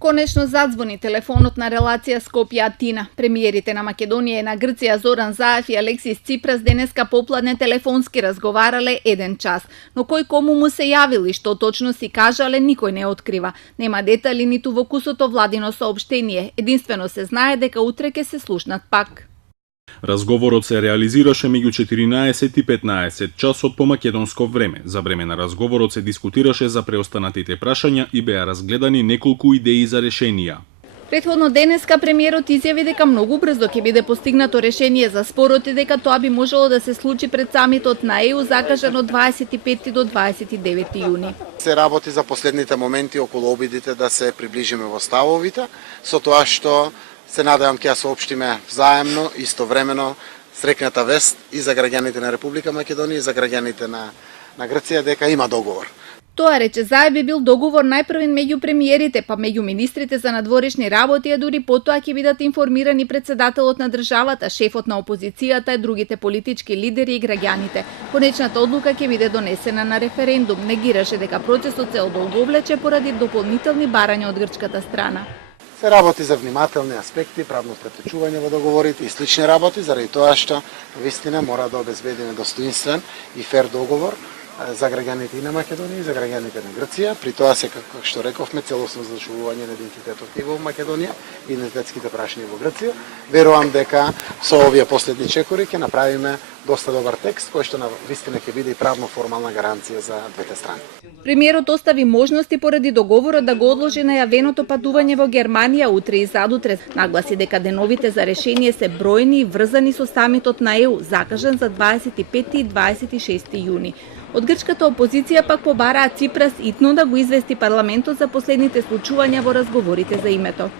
Конечно задзвони телефонот на релација Скопје-Атина. Премиерите на Македонија и на Грција Зоран Заев и Алексис Ципрас денеска попладне телефонски разговарале 1 час, но кој кому му се јавил и што точно си кажале никој не открива. Нема детали ниту во кусото владино соопштение. Единствено се знае дека утре ќе се слушнат пак. Разговорот се реализираше меѓу 14 и 15 часот по македонско време. За време на разговорот се дискутираше за преостанатите прашања и беа разгледани неколку идеи за решенија. Претходно денеска премиерот изјави дека многу брзо ќе биде постигнато решение за спорот и дека тоа би можело да се случи пред самитот на ЕУ закажан од 25 до 29 јуни. Се работи за последните моменти околу обидите да се приближиме во ставовите, со тоа што се надевам ќе ја соопштиме взаемно, истовремено, срекната вест и за граѓаните на Република Македонија и за граѓаните на Грција дека има договор. Тоа, рече Заев, би бил договор најпрвен меѓу премиерите, па меѓу министрите за надворешни работи, а дури потоа ќе бидат информирани председателот на државата, шефот на опозицијата и другите политички лидери и граѓаните. Конечната одлука ќе биде донесена на референдум. Негираше дека процесот се одолговлече поради дополнителни барања од грчката страна. Се работи за внимателни аспекти, правно претечување во договорите и слични работи, заради тоа што вистина мора да обезбедиме достоинствен и фер договор за граѓаните и на Македонија и за граѓаните на Грција. При тоа се, како што рековме, целосно зачувување на идентитетот и во Македонија и идентитетските прашања во Грција. Верувам дека со овие последни чекори ќе направиме доста добар текст кој што на вистина ќе биде и правно формална гаранција за двете страни. Премиерот остави можности поради договорот да го одложи најавеното патување во Германија утре и задутре. Нагласи дека деновите за решение се бројни и врзани со самитот на ЕУ, закажан за 25 и 26 јуни. Од грчката опозиција пак побараа Ципрас итно да го извести парламентот за последните случувања во разговорите за името.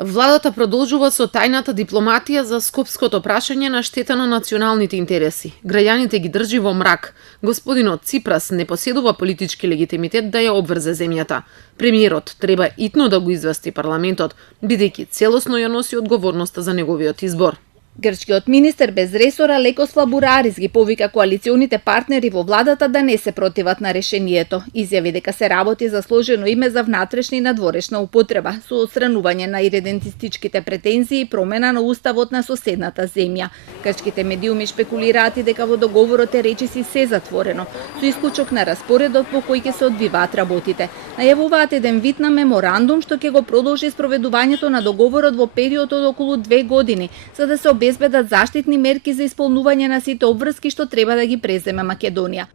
Владата продолжува со тајната дипломатија за скопското прашање на штета на националните интереси. Граѓаните ги држи во мрак. Господинот Ципрас не поседува политички легитимитет да ја обврзе земјата. Премиерот треба итно да го извести парламентот, бидејќи целосно ја носи одговорноста за неговиот избор. Грчкиот министер без ресора Лекос Лабурарис ги повика коалиционите партнери во владата да не се противат на решението. Изјави дека се работи за сложено име за внатрешна и надворешна употреба, со отстранување на иредентистичките претензии и промена на уставот на соседната земја. Грчките медиуми шпекулираат и дека во договорот е речиси се затворено, со исклучок на распоредот по кој ќе се одвиваат работите. Најавуваат еден вид на меморандум што ќе го продолжи спроведувањето на договорот во период од околу 2 години, за да се обезбедат заштитни мерки за исполнување на сите обврски што треба да ги преземе Македонија.